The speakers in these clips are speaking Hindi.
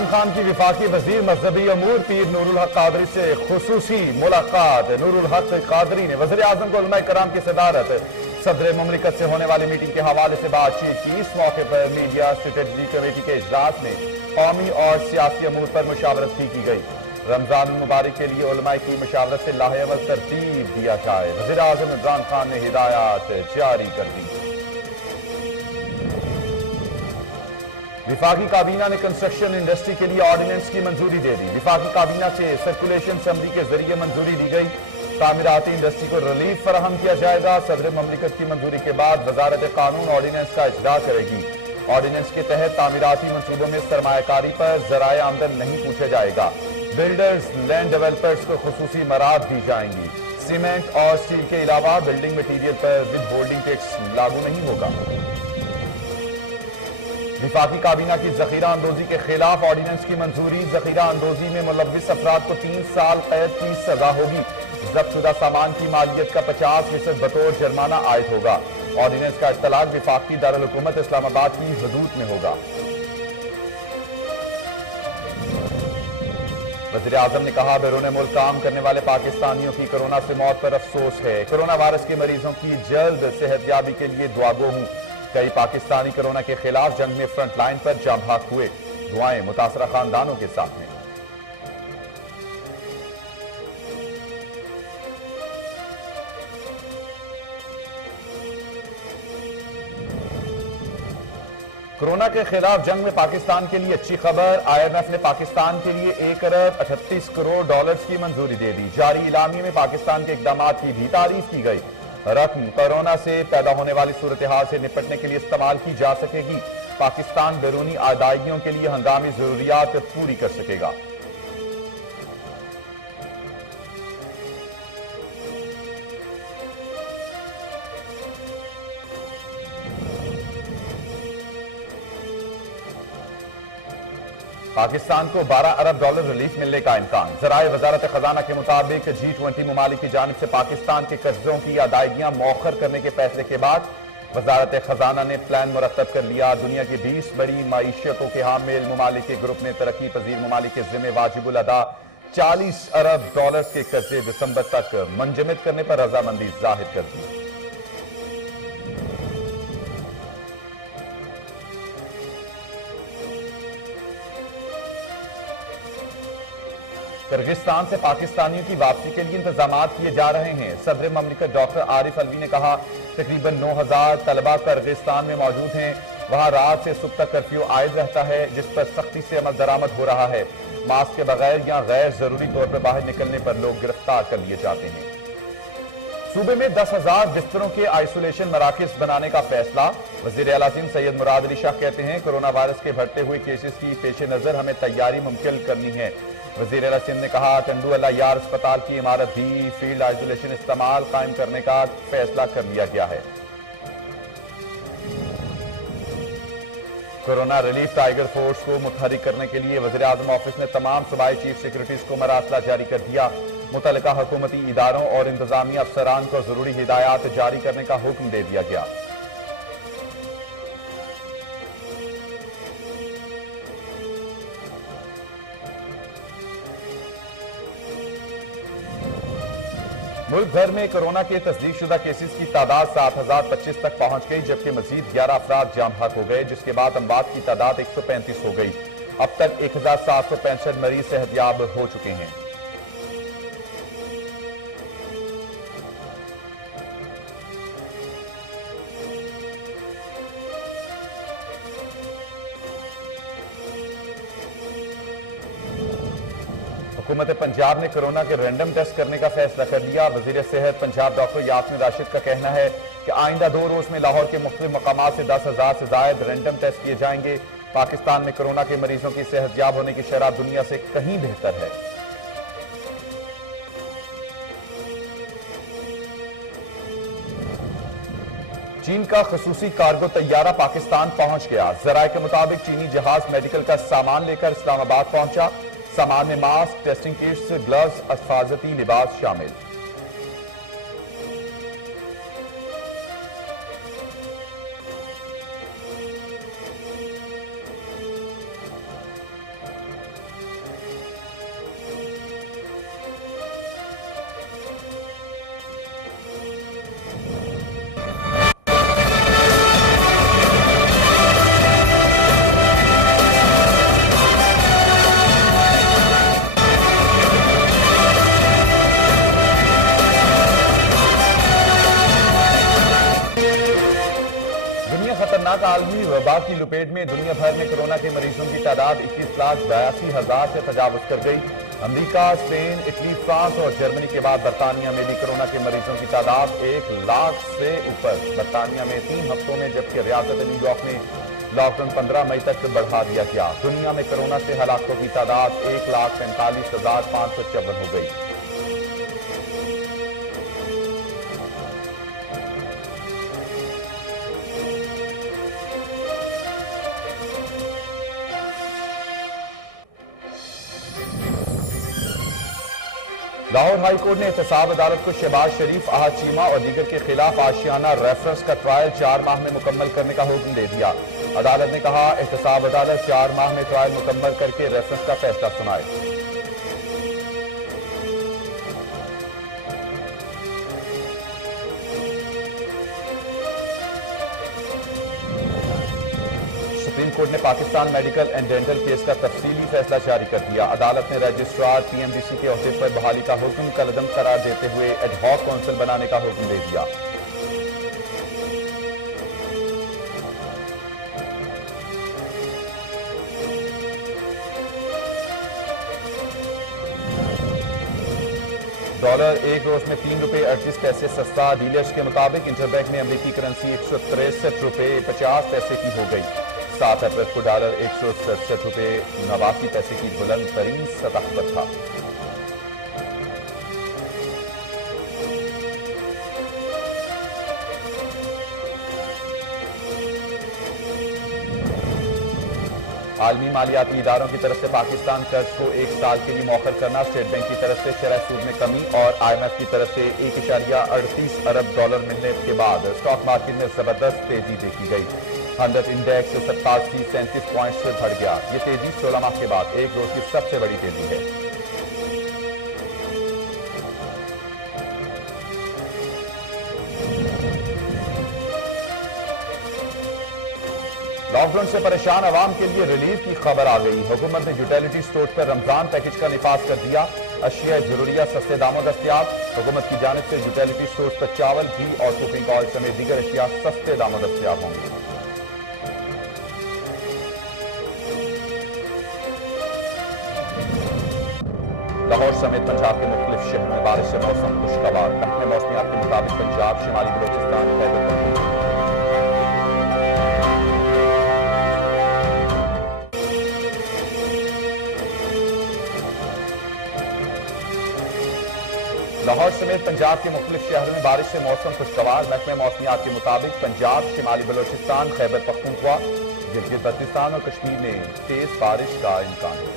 इमरान खान की विफाकी वजीर मजहबी अमूर पीर नूरुल हक कादरी से खुसूसी मुलाकात। नूरुल हक कादरी ने वज़ीर आज़म को उलमा कराम की सदारत सदर मुमलिकत से होने वाली मीटिंग के हवाले से बातचीत की। इस मौके पर मीडिया स्ट्रेटेजी कमेटी के इजलास में कौमी और सियासी अमूर पर मुशावरत भी की गई। रमजान मुबारक के लिए उलमा की मुशावरत से लाहेअमल तरतीब दिया जाए। वज़ीर आज़म इमरान खान ने हिदायत जारी कर दी। विफाकी काबीना ने कंस्ट्रक्शन इंडस्ट्री के लिए ऑर्डिनेंस की मंजूरी दे दी। विफाकी काबीना से सर्कुलेशन समरी के जरिए मंजूरी दी गई। तामीराती इंडस्ट्री को रिलीफ फराहम किया जाएगा। सदर ममलिकत की मंजूरी के बाद वजारत कानून ऑर्डिनेंस का इजरा करेगी। ऑर्डिनेंस के तहत तामीराती मंसूबों में सरमायाकारी पर जराए आमदन नहीं पूछा जाएगा। बिल्डर्स लैंड डेवलपर्स को खुसूसी मराद दी जाएंगी। सीमेंट और स्टील के अलावा बिल्डिंग मटीरियल पर विद होल्डिंग टैक्स लागू नहीं होगा। विफाकी काबीना की जखीरा अंदोजी के खिलाफ ऑर्डिनेंस की मंजूरी। जखीरा अंदोजी में मुलव्विस अफराद को 3 साल कैद की सजा होगी। जब्तशुदा सामान की मालियत का 50% बतौर जुर्माना आयद होगा। ऑर्डिनेंस का इत्तलाक विफाकी दारुल हुकूमत इस्लामाबाद की हदूद में होगा। वज़ीर आज़म ने कहा, बैरून मुल्क काम करने वाले पाकिस्तानियों की कोरोना से मौत पर अफसोस है। कोरोना वायरस के मरीजों की जल्द सेहतयाबी के लिए दुआगो हूं। कई पाकिस्तानी कोरोना के खिलाफ जंग में फ्रंट लाइन पर जाम भाग हुए। दुआएं मुतासरा खानदानों के साथ हैं। कोरोना के खिलाफ जंग में पाकिस्तान के लिए अच्छी खबर। IMF ने पाकिस्तान के लिए 1 अरब 38 करोड़ डॉलर्स की मंजूरी दे दी। जारी इलामी में पाकिस्तान के इकदाम की भी तारीफ की गई। रकम कोरोना से पैदा होने वाली सूरत हाल से निपटने के लिए इस्तेमाल की जा सकेगी। पाकिस्तान बैरूनी अदायगियों के लिए हंगामी जरूरियात पूरी कर सकेगा। पाकिस्तान को 12 अरब डॉलर रिलीफ मिलने का इम्कान। जराए वजारत खजाना के मुताबिक G20 ममालिक की जानिब से पाकिस्तान के कर्जों की अदायगियां मौखर करने के फैसले के बाद वजारत खजाना ने प्लान मुरतब कर लिया। दुनिया की 20 बड़ी मईशतों के हामिल ममालिक के ग्रुप ने तरक्की पजीर ममालिक के जिम्मे वाजिबुल अदा 40 अरब डॉलर के कर्जे दिसंबर तक मुंजमद करने पर रजामंदी जाहिर कर दी। किर्गिस्तान से पाकिस्तानियों की वापसी के लिए इंतजाम किए जा रहे हैं। सदर ममलिकत डॉक्टर आरिफ अलवी ने कहा, तकरीबन 9000 तलबा किर्गिस्तान में मौजूद हैं। वहां रात से सुबह तक कर्फ्यू आयद रहता है, जिस पर सख्ती से अमल दरामद हो रहा है। मास्क के बगैर या गैर जरूरी तौर पर बाहर निकलने पर लोग गिरफ्तार कर लिए जाते हैं। सूबे में 10,000 बिस्तरों के आइसोलेशन मराकज बनाने का फैसला। वजीर आला सिंध सैयद मुराद अली शाह कहते हैं, कोरोना वायरस के बढ़ते हुए केसेस की पेश नजर हमें तैयारी मुमकिन करनी है। वजीर आला सिंध ने कहा, टंडू अल्लाह यार अस्पताल की इमारत भी फील्ड आइसोलेशन इस्तेमाल कायम करने का फैसला कर लिया गया है। कोरोना रिलीफ टाइगर फोर्स को मुतहरिक करने के लिए वज़ीर आज़म ऑफिस ने तमाम सूबाई चीफ सेक्रेटरीज को मरासला जारी कर दिया। मुतल्लिका हुकूमती इदारों और इंतजामी अफसरान को जरूरी हिदायत जारी करने का हुक्म दे दिया गया। मुल्क भर में कोरोना के तस्दीकशुदा केसेस की तादाद 7025 तक पहुंच गई, जबकि मजीद 11 अफराद जाम भाग हो गए, जिसके बाद अमवात की तादाद 135 हो गई। अब तक 1765 मरीज सेहतयाब हो चुके हैं। हुकूमत पंजाब ने कोरोना के रैंडम टेस्ट करने का फैसला कर लिया। वजीर सेहत पंजाब डॉक्टर यास्मीन राशिद का कहना है कि आइंदा 2 रोज में लाहौर के मुख्तलिफ मकामात से 10,000 से जायद रैंडम टेस्ट किए जाएंगे। पाकिस्तान में कोरोना के मरीजों की सेहतयाब होने की शरह दुनिया से कहीं बेहतर है। चीन का खसूसी कार्गो तैयारा पाकिस्तान पहुंच गया। जराये के मुताबिक चीनी जहाज मेडिकल का सामान लेकर इस्लामाबाद पहुंचा। सामान में मास्क, टेस्टिंग किट्स, ग्लव्स, हिफाजती लिबास शामिल। वबा की लपेट में दुनिया भर में कोरोना के मरीजों की तादाद 21,82,000 से तजावुज कर गई। अमेरिका, स्पेन, इटली, फ्रांस और जर्मनी के बाद बरतानिया में भी कोरोना के मरीजों की तादाद 1 लाख से ऊपर। बरतानिया में 3 हफ्तों में, जबकि रियासत न्यूयॉर्क में लॉकडाउन 15 मई तक बढ़ा दिया गया। दुनिया में कोरोना से हलाकों की तादाद 1,45,554 हो गई। लाहौर हाई कोर्ट ने एहतसाब अदालत को शहबाज शरीफ, आहद चीमा और दीगर के खिलाफ आशियाना रेफरेंस का ट्रायल 4 माह में मुकम्मल करने का हुक्म दे दिया। अदालत ने कहा, एहतसाब अदालत 4 माह में ट्रायल मुकम्मल करके रेफरेंस का फैसला सुनाए। सुप्रीम कोर्ट ने Pakistan medical and dental case का तफसीली फैसला जारी कर दिया। अदालत ने रजिस्ट्रार पीएमडीसी के ओहदे पर बहाली का हुक्म कलअदम करार देते हुए एडहॉक काउंसिल बनाने का हुक्म दे दिया। डॉलर एक रोज में 3 रुपए 38 पैसे सस्ता। डीलर्स के मुताबिक इंटरबैंक में अमेरिकी करेंसी 163 रुपए 50 पैसे की हो गई। 7 अप्रैल को डॉलर 167 रुपए 89 पैसे की बुलंद तरीन सतह पर था। आलमी मालियाती इदारों की तरफ से पाकिस्तान कर्ज को 1 साल के लिए मौखर करना, स्टेट बैंक की तरफ से शरह सूद में कमी और IMF की तरफ से 1.38 अरब डॉलर मिलने के बाद स्टॉक मार्केट में जबरदस्त तेजी देखी गई। 100 इंडेक्स 37 पॉइंट से बढ़ गया। ये तेजी 16 माह के बाद एक रोज की सबसे बड़ी तेजी है। लॉकडाउन से परेशान आवाम के लिए रिलीफ की खबर आ गई। हुकूमत ने यूटिलिटी स्टोर्स पर रमजान पैकेज का निफाज कर दिया। अशिया जरूरिया सस्ते दामों दस्तियाब। हुकूमत की जानिब से यूटिलिटी स्टोर्स पर चावल, घी और कुकिंग ऑयल समेत दीगर अशिया सस्ते दामों दस्तियाब होंगे। लाहौर समेत पंजाब के मुख्तलिफ शहरों में बारिश से मौसम खुशगवार। महकमे मौसमियात के मुताबिक पंजाब, शिमाली बलोचिस्तान, खैबर पख्तूनख्वा लाहौर समेत पंजाब के मुख्तलिफ शहरों में बारिश से मौसम खुशगवार। महकमे मौसमियात के मुताबिक पंजाब, शिमाली बलोचिस्तान, खैबर पख्तूनख्वा, गिलगित बल्तिस्तान और कश्मीर में तेज बारिश का इम्कान है।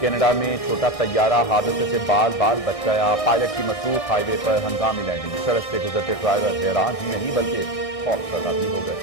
कनाडा में छोटा तैयारा हादसे से बाल बाल बच गया। पायलट की मसरूफ हाईवे पर हंगामी लैंडिंग। सड़क से गुजरते ड्राइवर हैरान ही नहीं बल्कि खौफजदा भी हो गए।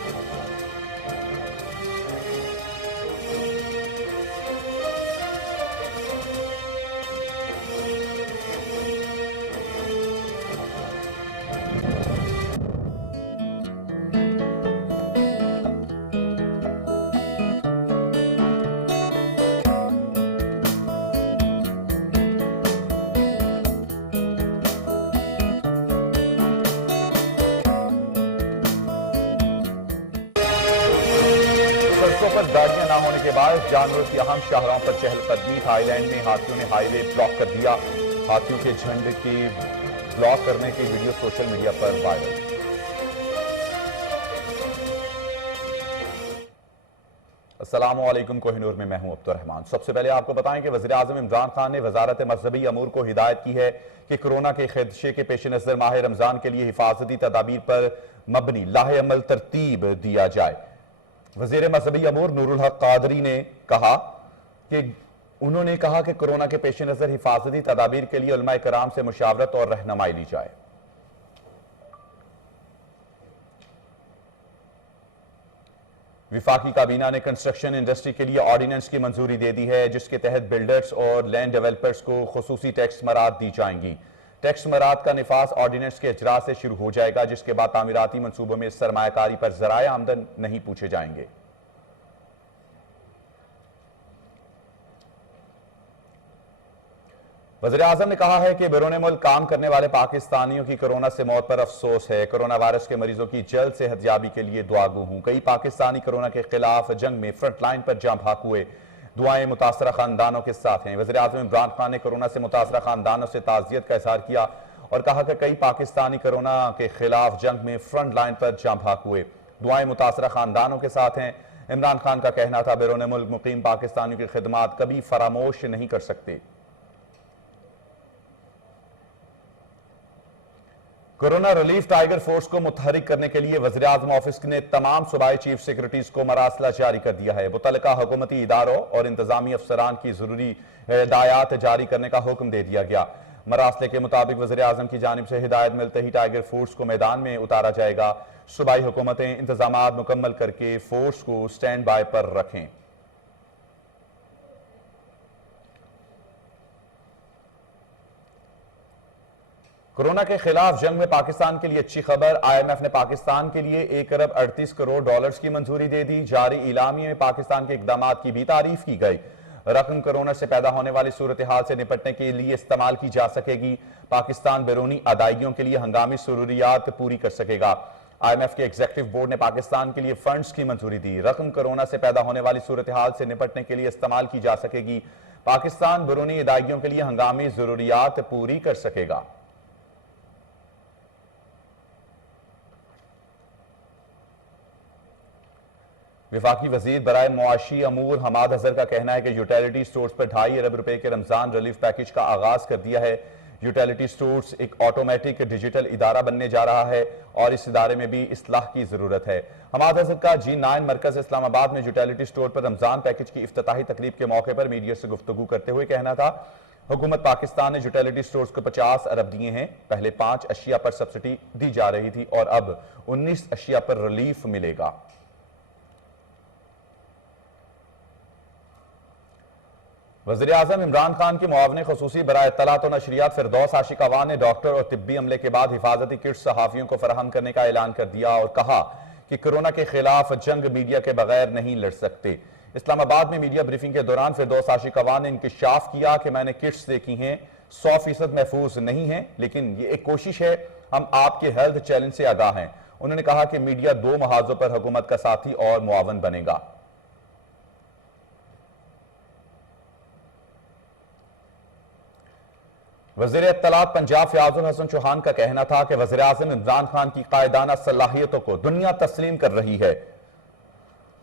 सड़कों पर गाड़ियां ना होने के बाद जानवरों की अहम शाहराहों पर चहलकदमी। थाईलैंड में हाथियों ने हाईवे ब्लॉक कर दिया। हाथियों के झंड की ब्लॉक करने की वीडियो सोशल मीडिया पर वायरल। अस्सलामु अलैकुम, कोहिनूर में मैं हूं अब्दुल रहमान। सबसे पहले आपको बताएं कि वज़ीर आज़म इमरान खान ने वजारत मजहबी अमूर को हिदायत की है कि कोरोना के खदशे के पेश नजर माह रमजान के लिए हिफाजती तदाबीर पर मबनी लाहे अमल तरतीब दिया जाए। वज़ीर मजहबी अमूर नूरुल हक कादरी ने कहा कि कोरोना के पेश नजर हिफाजती तदाबीर के लिए उलमा कराम से मुशावरत और रहनुमाई ली जाए। विफाकी काबीना ने कंस्ट्रक्शन इंडस्ट्री के लिए ऑर्डिनेंस की मंजूरी दे दी है, जिसके तहत बिल्डर्स और लैंड डेवलपर्स को खुसूसी टैक्स मराद दी जाएंगी। टैक्स मराद का निफाज ऑर्डिनेंस के इजरा से शुरू हो जाएगा, जिसके बाद तामीराती मंसूबों में सरमायाकारी पर ज़राए आमदन नहीं पूछे जाएंगे। वज़ीर आज़म ने कहा है कि बैरून मुल्क काम करने वाले पाकिस्तानियों की कोरोना से मौत पर अफसोस है। कोरोना वायरस के मरीजों की जल्द सेहतयाबी के लिए दुआगो हूं। कई पाकिस्तानी कोरोना के खिलाफ जंग में फ्रंट लाइन पर जाँ भाग हुए। दुआएं मुतासरा खानदानों के साथ हैं। वज़ीर आज़म इमरान खान ने कोरोना से मुतासरा खानदानों से ताज़ियत का इजहार किया और कहा कि कई पाकिस्तानी कोरोना के खिलाफ जंग में फ्रंट लाइन पर जाँ भाग हुए। दुआएं मुतासरा खानदानों के साथ हैं। इमरान खान का कहना था, बैरून मुल्क मुकीम पाकिस्तानियों की खिदमत कभी फरामोश नहीं कर सकते। कोरोना रिलीफ टाइगर फोर्स को मुतहरिक करने के लिए वज़ीर आज़म ऑफिस ने तमाम सूबाई चीफ सेक्रेटरीज को मरासला जारी कर दिया है। मुतल्लिका हुकूमती इदारों और इंतजामी अफसरान की जरूरी हिदायत जारी करने का हुक्म दे दिया गया। मरासले के मुताबिक वज़ीर आज़म की जानिब से हिदायत मिलते ही टाइगर फोर्स को मैदान में उतारा जाएगा। सूबाई हुकूमतें इंतजामात मुकम्मल करके फोर्स को स्टैंड बाय पर रखें। कोरोना के खिलाफ जंग में पाकिस्तान के लिए अच्छी खबर। IMF ने पाकिस्तान के लिए 1 अरब 38 करोड़ डॉलर्स की मंजूरी दे दी। जारी इलामी में पाकिस्तान के इकदाम की भी तारीफ की गई। रकम कोरोना से पैदा होने वाली सूरत हाल से निपटने के लिए इस्तेमाल की जा सकेगी। पाकिस्तान बैरूनी अदायगियों के लिए हंगामी जरूरियात पूरी कर सकेगा। IMF के एग्जीक्यूटिव बोर्ड ने पाकिस्तान के लिए फंड्स की मंजूरी दी। रकम कोरोना से पैदा होने वाली सूरत हाल से निपटने के लिए इस्तेमाल की जा सकेगी। पाकिस्तान बैरूनी अदायगियों के लिए हंगामी जरूरियात पूरी कर सकेगा। विफाकी वजीर बराए मुआशी अमूर हमाद अजहर का कहना है कि यूटिलिटी स्टोर्स पर 2.5 अरब रुपए के रमजान रिलीफ पैकेज का आगाज कर दिया है। यूटिलिटी स्टोर्स एक ऑटोमेटिक डिजिटल इदारा बनने जा रहा है और इस इदारे में भी इस्लाह की जरूरत है। हमाद अजहर का G9 मरकज इस्लामाबाद में यूटिलिटी स्टोर पर रमजान पैकेज की इफ्तिताही तकरीब के मौके पर मीडिया से गुफ्तगू करते हुए कहना था, हुकूमत पाकिस्तान ने यूटिलिटी स्टोर्स को 50 अरब दिए हैं। पहले 5 अशिया पर सब्सिडी दी जा रही थी और अब 19 अशिया पर रिलीफ मिलेगा। वज़ीर आज़म इमरान खान की मुआवने ख़ुसूसी बराए इत्तलात और नशरियात फिरदौस आशिक अवान ने डॉक्टर और तिब्बी अमले के बाद हिफाजती किट्स सहाफ़ियों को फराहम करने का ऐलान कर दिया और कहा कि कोरोना के खिलाफ जंग मीडिया के बगैर नहीं लड़ सकते। इस्लामाबाद में मीडिया ब्रीफिंग के दौरान फिरदौस आशिक अवान ने इंकिशाफ किया कि मैंने किट्स देखी हैं, 100% महफूज नहीं है, लेकिन ये एक कोशिश है। हम आपके हेल्थ चैलेंज से आगाह हैं। उन्होंने कहा कि मीडिया 2 महाजों पर हुकूमत का साथी और मुआवन बनेगा। वज़ीर इत्तलात पंजाब फ़याज़ुल हसन चौहान का कहना था कि वज़ीर आज़म इमरान खान की कायदाना सलाहियतों को दुनिया तस्लीम कर रही है।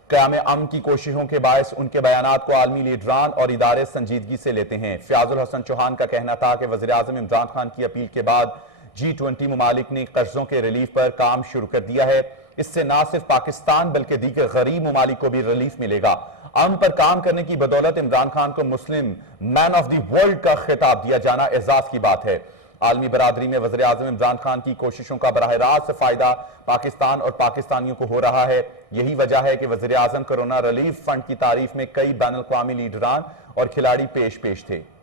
क़याम अमन की कोशिशों के बायस उनके बयानात को आलमी लीडरान और इदारे संजीदगी से लेते हैं। फ़याज़ुल हसन चौहान का कहना था कि वज़ीर आज़म इमरान खान की अपील के बाद G20 ममालिक ने कर्जों के रिलीफ पर काम शुरू कर दिया है। इससे न सिर्फ पाकिस्तान बल्कि दीगर गरीब ममालिक को भी रिलीफ मिलेगा। अमन पर काम करने की बदौलत इमरान खान को Muslim man of the world का खिताब दिया जाना एजाज की बात है। आलमी बरादरी में वज़ीर आज़म इमरान खान की कोशिशों का बराह रास्त फायदा पाकिस्तान और पाकिस्तानियों को हो रहा है। यही वजह है कि वज़ीर आज़म कोरोना रिलीफ फंड की तारीफ में कई बैन अल-अक़वामी लीडरान और खिलाड़ी पेश थे।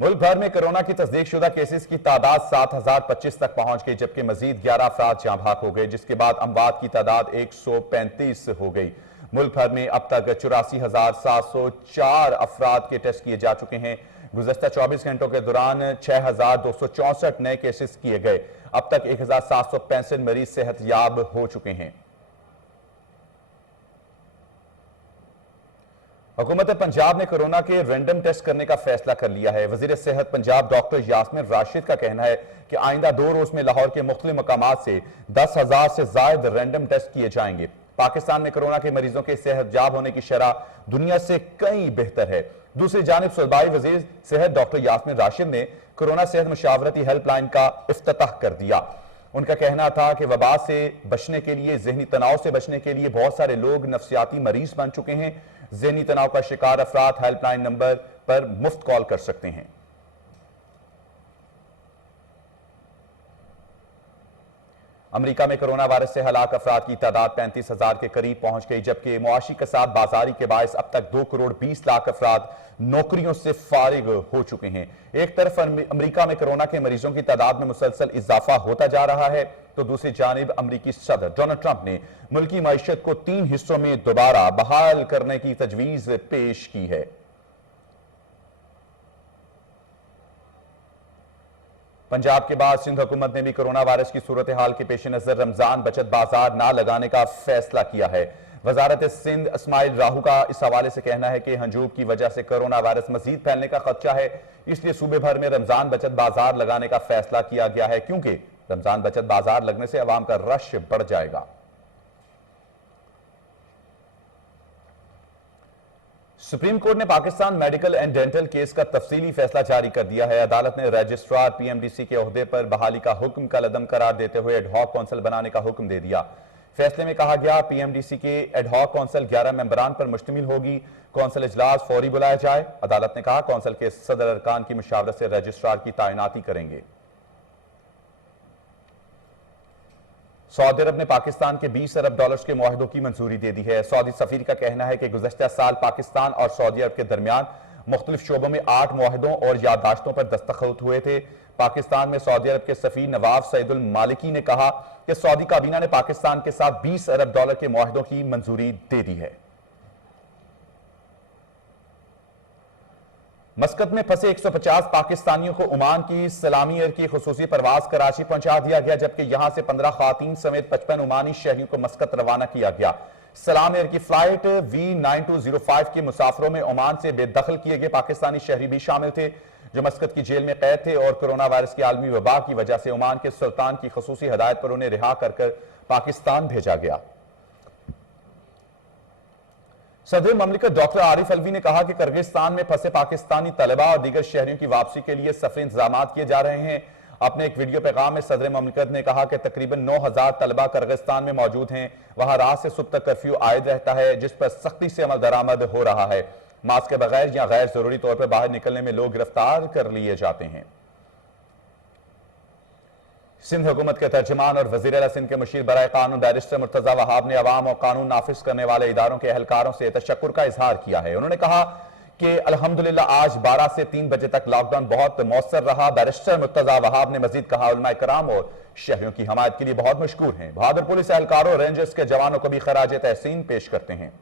मुल्क भर में कोरोना की तस्दीक शुदा केसेस की तादाद 7025 तक पहुंच गई, जबकि मजीद 11 अफराद जाँ भाग हो गए, जिसके बाद अमवात की तादाद 135 हो गई। मुल्क भर में अब तक 84,704 अफराद के टेस्ट किए जा चुके हैं। गुज़श्ता 24 घंटों के दौरान 6,264 नए केसेस किए गए। अब तक 1,765 मरीज सेहतयाब हो चुके हैं। हुकूमत पंजाब ने कोरोना के रैंडम टेस्ट करने का फैसला कर लिया है। वजीर सेहत पंजाब डॉक्टर यास्मीन राशिद का कहना है कि आइंदा 2 रोज में लाहौर के मुख्तलिफ मकामात से 10,000 से जायद रैंडम टेस्ट किए जाएंगे। पाकिस्तान में कोरोना के मरीजों के सेहतयाब होने की शरह दुनिया से कई बेहतर है। दूसरी जानिब सूबाई वजीर सेहत डॉक्टर यास्मीन राशिद ने कोरोना सेहत मशावरती हेल्पलाइन का इफ्तिताह कर दिया। उनका कहना था कि वबा से बचने के लिए, जहनी तनाव से बचने के लिए बहुत सारे लोग नफ्सियाती मरीज बन चुके हैं। जहनी तनाव का शिकार अफराद हेल्पलाइन नंबर पर मुफ्त कॉल कर सकते हैं। अमेरिका में कोरोना वायरस से हलाक अफराद की तादाद 35,000 के करीब पहुंच गई, जबकि मुआशी कसाद बाजारी के बायस अब तक 2 करोड़ 20 लाख अफराद नौकरियों से फारिग हो चुके हैं। एक तरफ अमेरिका में कोरोना के मरीजों की तादाद में मुसलसल इजाफा होता जा रहा है, तो दूसरी जानिब अमेरिकी सदर डोनाल्ड ट्रंप ने मुल्की मईशत को 3 हिस्सों में दोबारा बहाल करने की तजवीज पेश की है। पंजाब के बाद सिंध हुकूमत ने भी कोरोना वायरस की सूरत हाल के पेश नजर रमजान बचत बाजार ना लगाने का फैसला किया है। वजारत सिंध इस्माइल राहू का इस हवाले से कहना है कि हंजूब की वजह से कोरोना वायरस मजीद फैलने का खदशा है, इसलिए सूबे भर में रमजान बचत बाजार लगाने का फैसला किया गया है, क्योंकि रमजान बचत बाजार लगने से अवाम का रश बढ़ जाएगा। सुप्रीम कोर्ट ने Pakistan medical and dental case का तफसीली फैसला जारी कर दिया है। अदालत ने रजिस्ट्रार पीएमडीसी के ओहदे पर बहाली का हुक्म कलअदम करार देते हुए एडहॉक कौंसिल बनाने का हुक्म दे दिया। फैसले में कहा गया, पीएमडीसी के एडहॉक कौंसिल 11 मेंबरान पर मुश्तमिल होगी। कौंसिल इजलास फौरी बुलाया जाए। अदालत ने कहा, कौंसिल के सदर अरकान की मुशावरत से रजिस्ट्रार की तैनाती करेंगे। सऊदी अरब ने पाकिस्तान के 20 अरब डॉलर्स के मुआहदों की मंजूरी दे दी है। सऊदी सफीर का कहना है कि गुज़श्ता साल पाकिस्तान और सऊदी अरब के दरमियान मुख्तलिफ शोबों में 8 मुआहदों और याददाश्तों पर दस्तखत हुए थे। पाकिस्तान में सऊदी अरब के सफीर नवाब सईदुल मालिकी ने कहा कि सऊदी काबीना ने पाकिस्तान के साथ 20 अरब डॉलर के मुआहदों की मंजूरी दे दी है। मस्कत में फंसे 150 पाकिस्तानियों को ओमान की सलामी एयर की खुसूसी परवाज कराची पहुंचा दिया गया, जबकि यहां से 15 खातीन समेत 55 ओमानी शहरियों को मस्कत रवाना किया गया। सलाम एयर की फ्लाइट V9205 के मुसाफिरों में ओमान से बेदखल किए गए पाकिस्तानी शहरी भी शामिल थे, जो मस्कत की जेल में कैद थे और कोरोना वायरस की आलमी वबा की वजह से ओमान के सुल्तान की खुसूसी हदायत पर उन्हें रिहा कर पाकिस्तान भेजा गया। सदर ममलिकत डॉक्टर आरिफ अलवी ने कहा कि किर्गिस्तान में फंसे पाकिस्तानी तलबा और दीगर शहरियों की वापसी के लिए सफरी इंतजाम किए जा रहे हैं। अपने एक वीडियो पैगाम में सदर ममलिकत ने कहा कि तकरीबन 9,000 तलबा किर्गिस्तान में मौजूद हैं। वहां रात से सुबह तक कर्फ्यू आयद रहता है, जिस पर सख्ती से अमल दरामद हो रहा है। मास्क के बगैर या गैर जरूरी तौर पर बाहर निकलने में लोग गिरफ्तार कर लिए जाते हैं। सिंध हुकूमत के तर्जमान और वजीर आला सिंध के मुशीर बराए कानून बैरिस्टर मुर्तजा वहाब ने अवाम और कानून नाफिज करने वाले इदारों के एहलकारों से तशक्कुर का इजहार किया है। उन्होंने कहा कि अल्हम्दुलिल्लाह आज 12 से 3 बजे तक लॉकडाउन बहुत मौसर रहा। बैरिस्टर मुर्तजा वहाब ने मजीद कहा, उलमा कराम और शहरियों की हमायत के लिए बहुत मशकूर हैं। बहादुर पुलिस एहलकारों और रेंजर्स के जवानों को भी खराज तहसीन पेश करते हैं।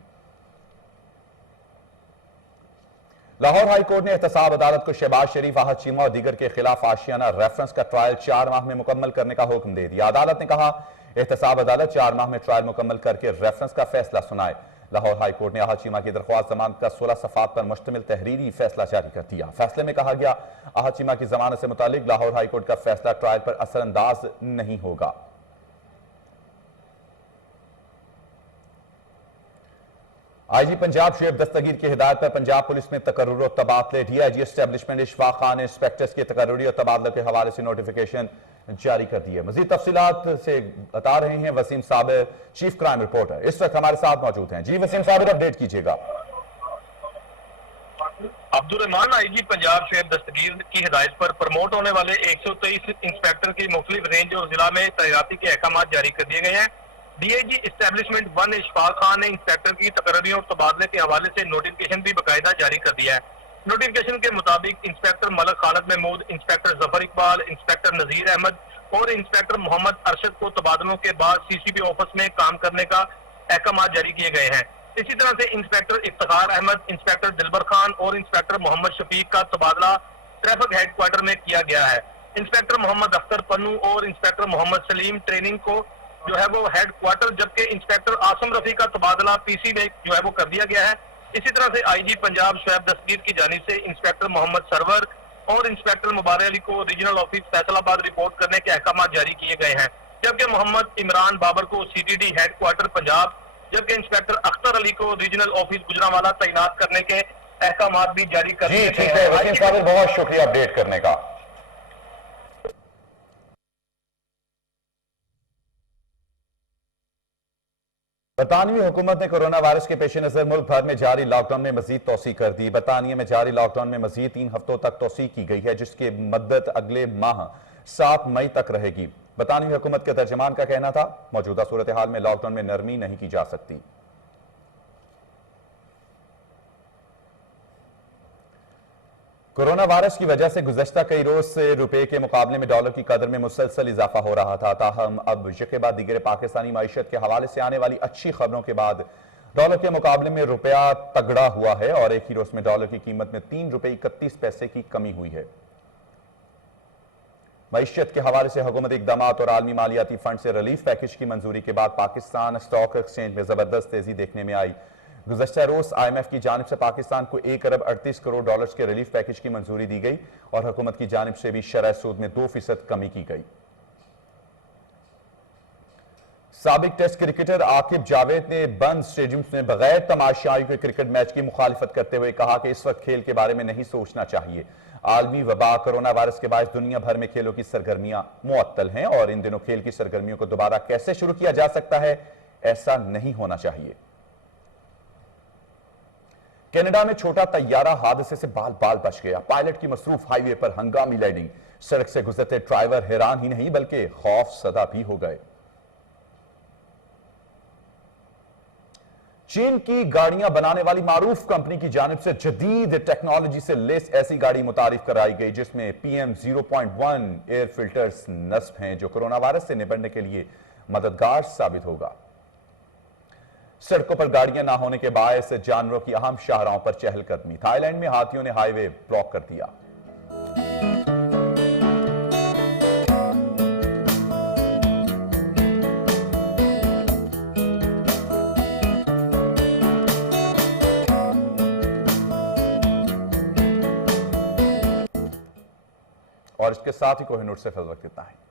लाहौर हाई कोर्ट ने एहतसाब अदालत को शहबाज शरीफ, आहत चीमा और दीगर के खिलाफ आशियाना रेफरेंस का ट्रायल 4 माह में मुकम्मल करने का हुक्म दे दिया। अदालत ने कहा, एहतसाब अदालत 4 माह में ट्रायल मुकम्मल करके रेफरेंस का फैसला सुनाए। लाहौर हाई कोर्ट ने आहत चीमा की दरख्वास्त जमानत का 16 सफ़ात पर मुश्तमिल तहरीरी फैसला जारी कर दिया। फैसले में कहा गया, आहत चीमा की जमानत से मुतालिक लाहौर हाई कोर्ट का फैसला ट्रायल पर असरअंदाज नहीं होगा। आईजी पंजाब शुएब दस्तगीर की हिदायत पर पंजाब पुलिस में तकर्रुर और तबादले। डीआईजी एस्टेब्लिशमेंट इशफाक खान ने इंस्पेक्टर्स के तकर्रुरी और तबादले के हवाले से नोटिफिकेशन जारी कर दी है। मजीद तफसीलात से बता रहे हैं Wasim Sabir, chief crime reporter, इस वक्त हमारे साथ मौजूद हैं। जी वसीम साबिर, अपडेट कीजिएगा। अब्दुल रहमान, आईजी पंजाब शुएब दस्तगीर की हिदायत पर प्रमोट होने वाले 123 इंस्पेक्टर की मुख्तलिफ रेंज और जिला में तैनाती के अहकाम जारी कर दिए गए हैं। डीआईजी एस्टेब्लिशमेंट 1 इशफाक खान ने इंस्पेक्टर की तकर्रियों और तबादले के हवाले से नोटिफिकेशन भी बाकायदा जारी कर दिया है। नोटिफिकेशन के मुताबिक inspector Malak Khalid Mahmood, inspector Zafar Iqbal, inspector Nazir Ahmad और इंस्पेक्टर मोहम्मद अरशद को तबादलों के बाद सीसीबी ऑफिस में काम करने का अहकाम जारी किए गए हैं। इसी तरह से इंस्पेक्टर इफ्तिखार अहमद, इंस्पेक्टर दिलबर खान और इंस्पेक्टर मोहम्मद शफीक का तबादला ट्रैफिक हेडक्वार्टर में किया गया है। इंस्पेक्टर मोहम्मद अख्तर पन्नू और इंस्पेक्टर मोहम्मद सलीम ट्रेनिंग को जो है वो हेडक्वार्टर, जबकि इंस्पेक्टर आसम रफी का तबादला पीसी में जो है वो कर दिया गया है। इसी तरह से आईजी पंजाब शुएब दस्तगीर की जानिब से इंस्पेक्टर मोहम्मद सरवर और इंस्पेक्टर मुबारक अली को रीजनल ऑफिस फैसलाबाद रिपोर्ट करने के अहकाम जारी किए गए हैं, जबकि मोहम्मद इमरान बाबर को सीटीडी हेडक्वार्टर पंजाब, जबकि इंस्पेक्टर अख्तर अली को रीजनल ऑफिस गुजरांवाला तैनात करने के अहकाम भी जारी कर दिए हैं। बहुत शुक्रिया अपडेट करने का। बरतानवी हुकूमत ने कोरोना वायरस के पेश नजर मुल्क भर में जारी लॉकडाउन में मजीद तोसी कर दी। बरतानिया में जारी लॉकडाउन में मजीद 3 हफ्तों तक तोसी की गई है, जिसकी मद्दत अगले माह 7 मई तक रहेगी। बरतानवी हुकूमत के तर्जमान का कहना था, मौजूदा सूरत हाल में लॉकडाउन में नरमी नहीं की जा सकती। कोरोना वायरस की वजह से गुज़श्ता कई रोज से रुपए के मुकाबले में डॉलर की कदर में मुसलसल इजाफा हो रहा था। ताहम अब यके बाद दीगर पाकिस्तानी मईशत के हवाले से आने वाली अच्छी खबरों के बाद डॉलर के मुकाबले में रुपया तगड़ा हुआ है और एक ही रोज में डॉलर की कीमत में 3 रुपए 31 पैसे की कमी हुई है। मईशत के हवाले से हुकूमती इकदाम और आलमी मालियाती फंड से रिलीफ पैकेज की मंजूरी के बाद पाकिस्तान स्टॉक एक्सचेंज में जबरदस्त तेजी देखने में आई। गुज़श्ता रोज IMF की जानिब से पाकिस्तान को 1 अरब 38 करोड़ डॉलर्स के रिलीफ पैकेज की मंजूरी दी गई और हुकूमत की जानिब से भी शरह सूद में 2% कमी की गई। साबिक टेस्ट क्रिकेटर आकिब जावेद ने बंद स्टेडियम्स में बगैर तमाशाई के क्रिकेट मैच की मुखालिफत करते हुए कहा कि इस वक्त खेल के बारे में नहीं सोचना चाहिए। आलमी वबा कोरोना वायरस के बायस दुनिया भर में खेलों की सरगर्मियां मुअत्तल हैं और इन दिनों खेल की सरगर्मियों को दोबारा कैसे शुरू किया जा सकता है, ऐसा नहीं होना चाहिए। कनाडा में छोटा तैयारा हादसे से बाल बाल बच गया। पायलट की मसरूफ हाईवे पर हंगामी लैंडिंग, सड़क से गुजरते ड्राइवर हैरान ही नहीं बल्कि खौफ सदा भी हो गए। चीन की गाड़ियां बनाने वाली मारूफ कंपनी की जानिब से जदीद टेक्नोलॉजी से लेस ऐसी गाड़ी मुतारिफ कराई गई जिसमें PM 0.1 एयर फिल्टर्स नस्ब हैं जो कोरोना वायरस से निपटने के लिए मददगार साबित होगा। सड़कों पर गाड़ियां ना होने के बायस जानवरों की अहम शाहराहों पर चहलकदमी। थाईलैंड में हाथियों ने हाईवे ब्लॉक कर दिया। और इसके साथ ही कोहिनूर से फिलहाल वक्त इतना है।